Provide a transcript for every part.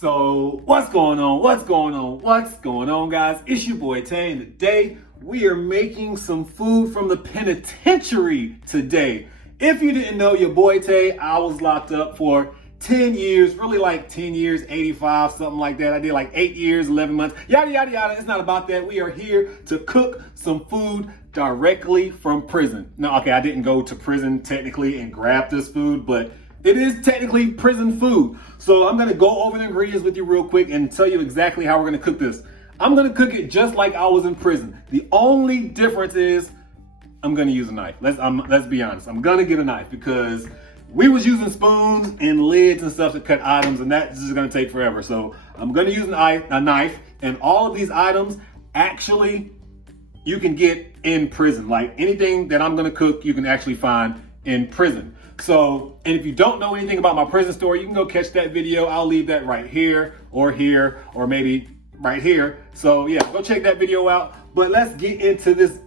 So what's going on? What's going on? What's going on, guys? It's your boy Tay, and today we are making some food from the penitentiary today. If you didn't know, your boy Tay, I was locked up for 10 years, really like 10 years, 85, something like that. I did like 8 years, 11 months, yada, yada, yada. It's not about that. We are here to cook some food directly from prison. No, okay, I didn't go to prison technically and grab this food, but it is technically prison food. So I'm gonna go over the ingredients with you real quick and tell you exactly how we're gonna cook this. I'm gonna cook it just like I was in prison. The only difference is I'm gonna use a knife. Let's be honest. I'm gonna get a knife because we was using spoons and lids and stuff to cut items, and that's just gonna take forever. So I'm gonna use a knife, and all of these items actually you can get in prison. Like anything that I'm gonna cook, you can actually find in prison. So, and if you don't know anything about my prison story, you can go catch that video. I'll leave that right here, or maybe right here. So yeah, go check that video out. But let's get into this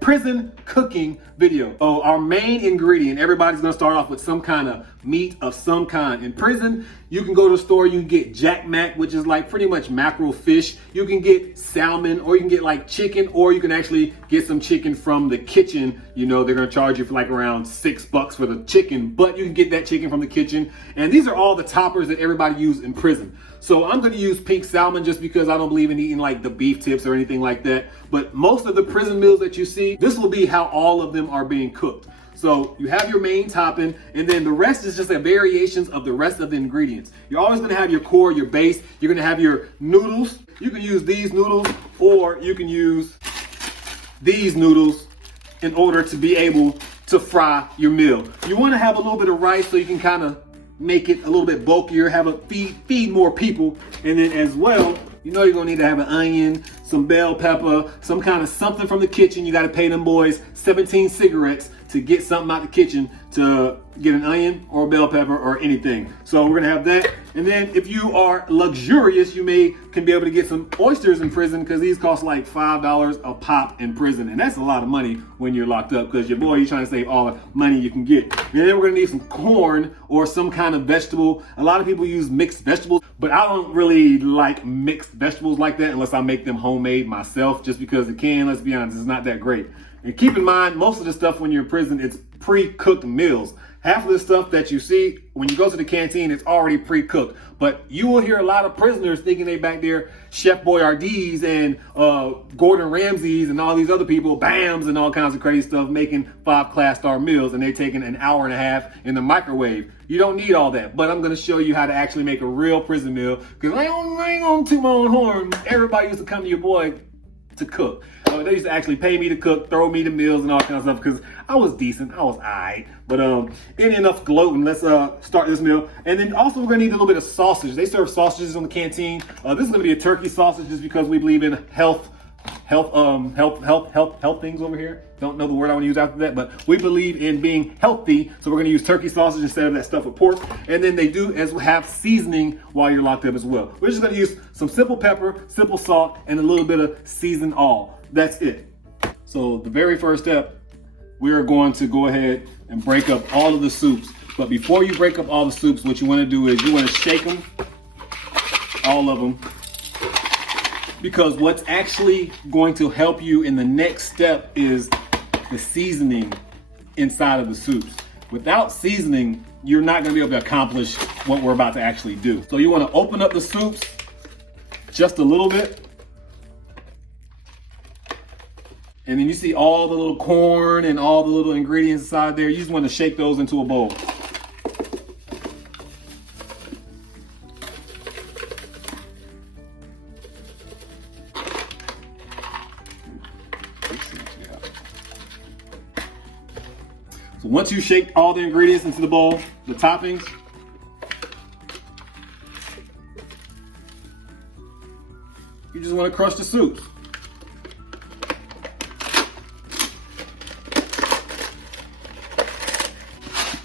prison cooking video. So our main ingredient, everybody's gonna start off with some kind of meat of some kind. In prison, you can go to the store, you can get jack mac, which is like pretty much mackerel fish. You can get salmon, or you can get like chicken, or you can actually get some chicken from the kitchen. You know, they're gonna charge you for like around $6 for the chicken, but you can get that chicken from the kitchen. And these are all the toppers that everybody uses in prison. So I'm gonna use pink salmon just because I don't believe in eating like the beef tips or anything like that. But most of the prison meals that you see, this will be how all of them are being cooked. So you have your main topping, and then the rest is just a variations of the rest of the ingredients. You're always gonna have your core, your base. You're gonna have your noodles. You can use these noodles, or you can use these noodles in order to be able to fry your meal. You wanna have a little bit of rice so you can kind of make it a little bit bulkier, have a feed more people. And then as well, you know you're gonna need to have an onion, some bell pepper, some kind of something from the kitchen. You gotta pay them boys 17 cigarettes to get something out the kitchen to get an onion or a bell pepper or anything. So we're gonna have that. And then if you are luxurious, you can be able to get some oysters in prison, because these cost like $5 a pop in prison. And that's a lot of money when you're locked up, because your boy, you're trying to save all the money you can get. And then we're gonna need some corn or some kind of vegetable. A lot of people use mixed vegetables, but I don't really like mixed vegetables like that unless I make them homemade myself, just because it can, let's be honest, it's not that great. And keep in mind, most of the stuff when you're in prison, it's pre-cooked meals. Half of the stuff that you see when you go to the canteen, it's already pre-cooked. But you will hear a lot of prisoners thinking they back there, Chef Boyardee's and Gordon Ramsay's and all these other people, Bams and all kinds of crazy stuff, making 5 class-star meals, and they're taking an hour and a half in the microwave. You don't need all that, but I'm gonna show you how to actually make a real prison meal, because I ain't gonna toot my own horn. Everybody used to come to your boy to cook. They used to actually pay me to cook, throw me the meals and all kinds of stuff, because I was decent, I was alright. But ain't enough gloating. Let's start this meal. And then also we're gonna need a little bit of sausage. They serve sausages on the canteen. This is gonna be a turkey sausage, just because we believe in health things over here. Don't know the word I want to use after that, but we believe in being healthy, so we're going to use turkey sausage instead of that stuff with pork. And then they do have seasoning while you're locked up as well. We're just going to use some simple pepper, simple salt, and a little bit of seasoned all. That's it. So the very first step, we are going to go ahead and break up all of the soups. But before you break up all the soups, what you want to do is you want to shake them, all of them, because what's actually going to help you in the next step is the seasoning inside of the soups. Without seasoning, you're not gonna be able to accomplish what we're about to actually do. So you wanna open up the soups just a little bit. And then you see all the little corn and all the little ingredients inside there. You just wanna shake those into a bowl. So once you shake all the ingredients into the bowl, the toppings, you just want to crush the soups.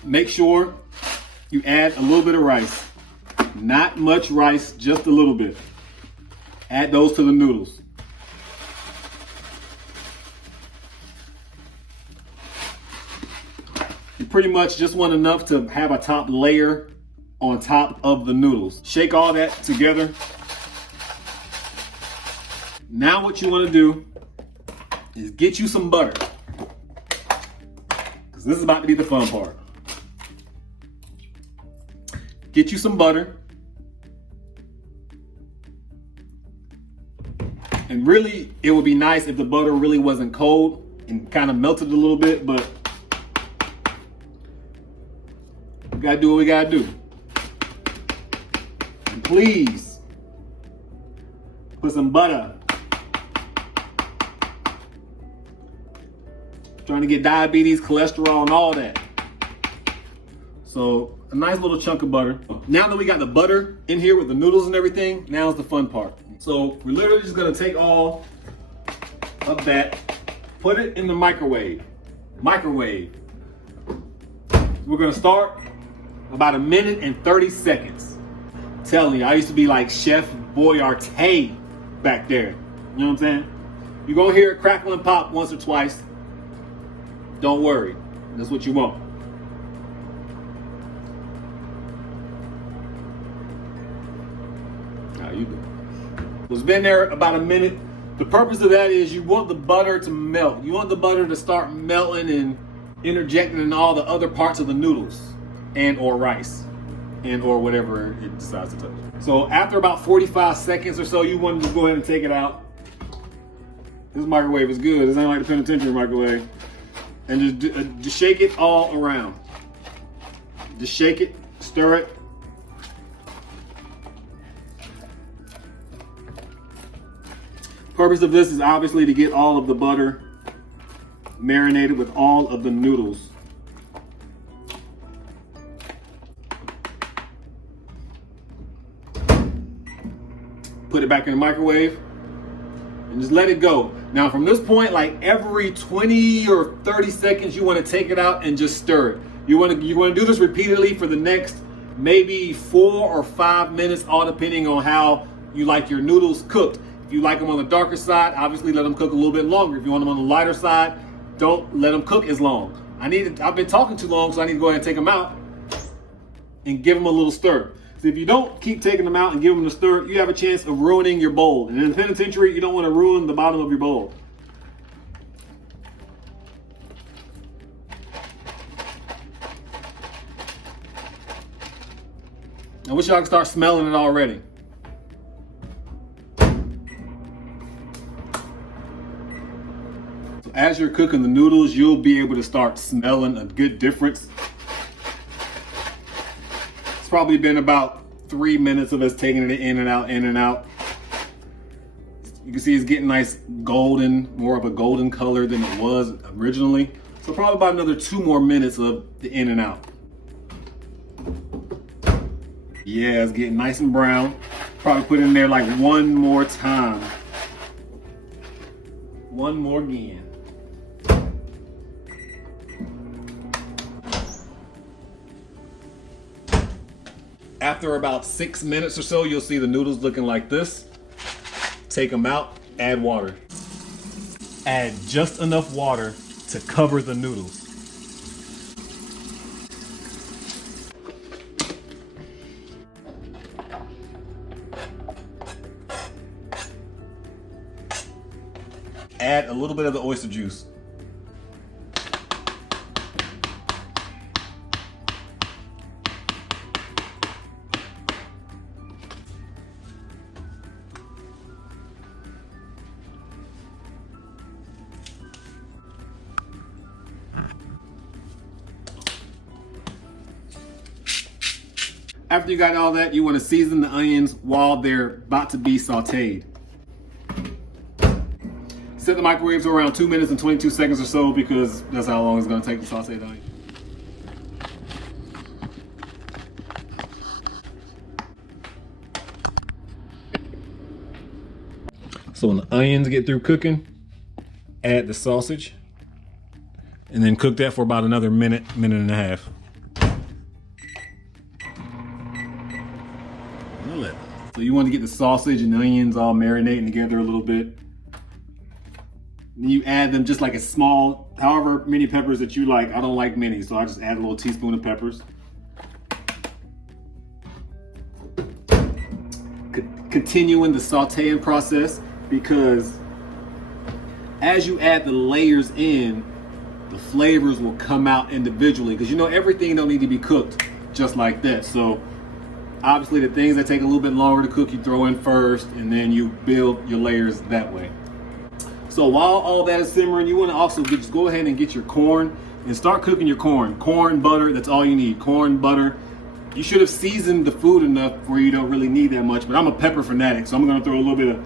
Make sure you add a little bit of rice. Not much rice, just a little bit. Add those to the noodles. You pretty much just want enough to have a top layer on top of the noodles. Shake all that together. Now what you want to do is get you some butter, because this is about to be the fun part. Get you some butter. And really, it would be nice if the butter really wasn't cold and kind of melted a little bit, but we gotta do what we gotta do. And please, put some butter. Trying to get diabetes, cholesterol, and all that. So a nice little chunk of butter. Now that we got the butter in here with the noodles and everything, now's the fun part. So we're literally just gonna take all of that, put it in the microwave. Microwave. We're gonna start about 1 minute and 30 seconds. I'm telling you, I used to be like Chef Boyardee back there. You know what I'm saying? You're gonna hear it crackle and pop once or twice. Don't worry, that's what you want. How you doing? It's been there about 1 minute. The purpose of that is you want the butter to melt. You want the butter to start melting and interjecting in all the other parts of the noodles and or rice and or whatever it decides to touch. So after about 45 seconds or so, you want to just go ahead and take it out. This microwave is good. This ain't like the penitentiary microwave. And just shake it all around. Just shake it, stir it. Purpose of this is obviously to get all of the butter marinated with all of the noodles. Put it back in the microwave and just let it go. Now from this point, like every 20 or 30 seconds, you want to take it out and just stir it. You want to do this repeatedly for the next maybe 4 or 5 minutes, all depending on how you like your noodles cooked. If you like them on the darker side, obviously let them cook a little bit longer. If you want them on the lighter side, don't let them cook as long. I've been talking too long, so I need to go ahead and take them out and give them a little stir. So if you don't keep taking them out and give them a stir, you have a chance of ruining your bowl. And in the penitentiary, you don't want to ruin the bottom of your bowl. I wish y'all could start smelling it already. So as you're cooking the noodles, you'll be able to start smelling a good difference. It's probably been about 3 minutes of us taking it in and out, in and out. You can see it's getting nice golden, more of a golden color than it was originally. So probably about another 2 more minutes of the in and out. Yeah, it's getting nice and brown. Probably put in there like one more time. One more again. After about 6 minutes or so, you'll see the noodles looking like this. Take them out, add water. Add just enough water to cover the noodles. Add a little bit of the oyster juice. After you got all that, you want to season the onions while they're about to be sauteed. Set the microwave to around 2 minutes and 22 seconds or so, because that's how long it's going to take to saute the onion. So when the onions get through cooking, add the sausage and then cook that for about another minute, minute and a half. So you want to get the sausage and onions all marinating together a little bit. Then you add them just like a small, however many peppers that you like. I don't like many, so I just add a little teaspoon of peppers. continuing the sauteing process, because as you add the layers in, the flavors will come out individually, because you know everything don't need to be cooked just like that. So obviously the things that take a little bit longer to cook, you throw in first, and then you build your layers that way. So while all that is simmering, you want to also just go ahead and get your corn and start cooking your corn. Corn, butter, that's all you need. Corn, butter. You should have seasoned the food enough where you don't really need that much, but I'm a pepper fanatic, so I'm gonna throw a little bit of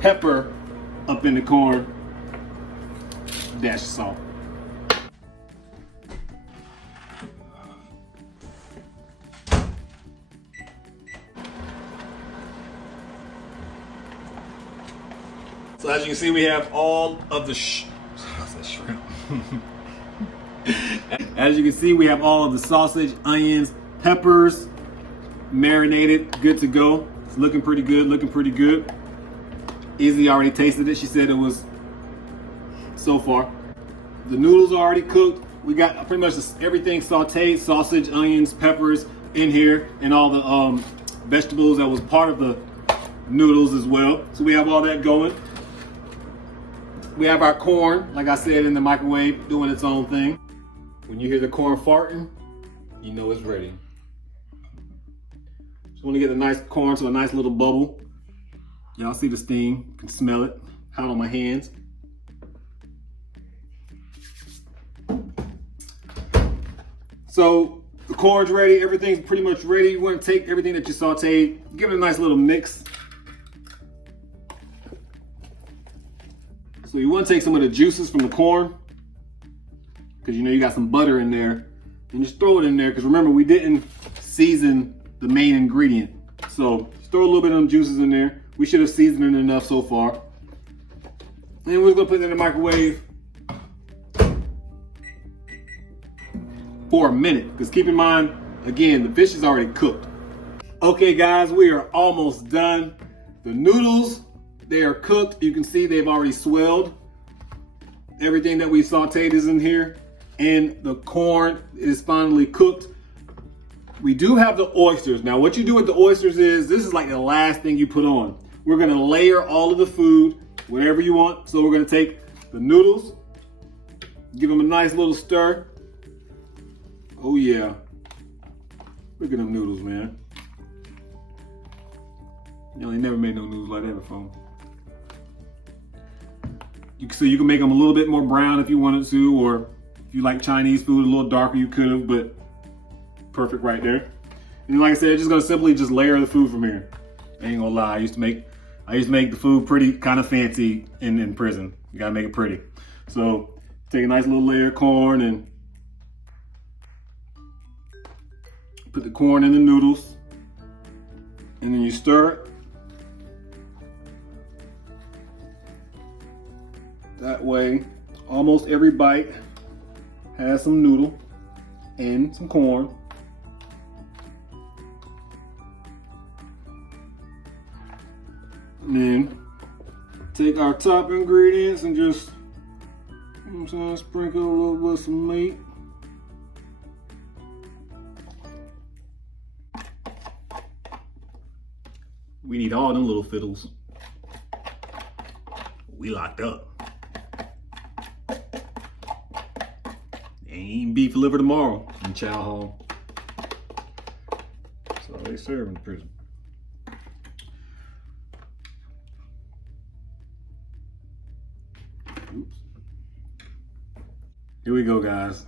pepper up in the corn, dash of salt. So as you can see, we have all of the shrimp. As you can see, we have all of the sausage, onions, peppers, marinated, good to go. It's looking pretty good, looking pretty good. Izzy already tasted it. She said it was so far. The noodles are already cooked. We got pretty much everything sauteed, sausage, onions, peppers in here, and all the vegetables that was part of the noodles as well. So we have all that going. We have our corn, like I said, in the microwave, doing its own thing. When you hear the corn farting, you know it's ready. Just want to get the nice corn to a nice little bubble. Y'all see the steam, you can smell it, hot on my hands. So the corn's ready, everything's pretty much ready. You want to take everything that you sauteed, give it a nice little mix. So you want to take some of the juices from the corn, because you know you got some butter in there, and just throw it in there, because remember we didn't season the main ingredient. So just throw a little bit of them juices in there. We should have seasoned it enough so far. And we're gonna put it in the microwave for a minute, because keep in mind, again, the fish is already cooked. Okay guys, we are almost done. The noodles, they are cooked. You can see they've already swelled. Everything that we sauteed is in here, and the corn is finally cooked. We do have the oysters. Now what you do with the oysters is, this is like the last thing you put on. We're gonna layer all of the food, whatever you want. So we're gonna take the noodles, give them a nice little stir. Oh yeah, look at them noodles, man. You know, they never made no noodles like that before. So you can make them a little bit more brown if you wanted to, or if you like Chinese food a little darker, you could have, but perfect right there. And like I said, just gonna simply just layer the food from here. I ain't gonna lie, I used to make the food pretty kind of fancy in prison. You gotta make it pretty. So take a nice little layer of corn and put the corn in the noodles, and then you stir it. That way, almost every bite has some noodle and some corn. And then take our top ingredients and just, you know what I'm saying, sprinkle a little bit of some meat. We need all them little fiddles. We locked up. Ain't beef liver tomorrow in Chow Hall. So they serve in prison. Oops. Here we go, guys.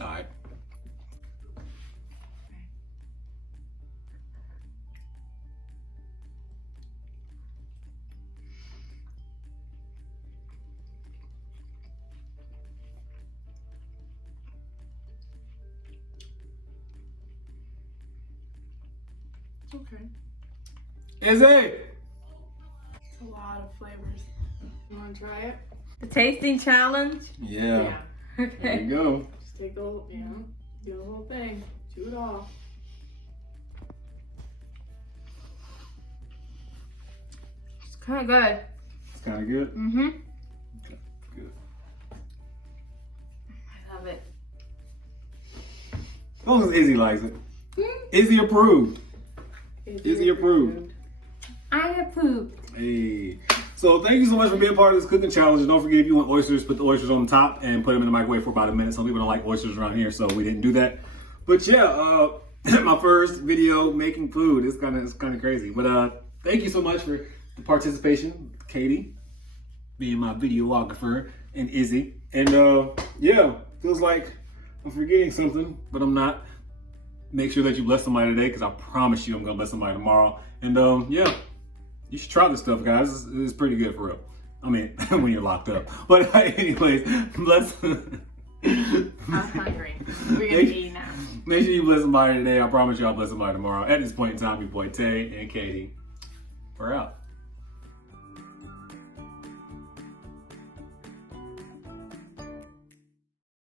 All right. Okay. Is it? It's a lot of flavors. You want to try it? The tasting challenge? Yeah. There Okay. you go. Just take the whole, do the whole thing. Chew it all. Kind of good. It's kind of good? Mm-hmm. Okay, good. I love it. As long as Izzy likes it. Izzy approved. Izzy approved. I approved. Hey. So thank you so much for being part of this cooking challenge. And don't forget, if you want oysters, put the oysters on the top and put them in the microwave for about a minute. Some people don't like oysters around here, so we didn't do that. But yeah, my first video making food. It's kind of crazy. But thank you so much for the participation, Katie, being my videographer, and Izzy. And yeah, feels like I'm forgetting something, but I'm not. Make sure that you bless somebody today, because I promise you I'm gonna bless somebody tomorrow. And yeah, you should try this stuff, guys. It's pretty good for real. I mean, when you're locked up. But anyways, bless. I'm hungry. We're gonna eat now. Make sure you bless somebody today. I promise you I'll bless somebody tomorrow. At this point in time, your boy Tay and Katie, we're out.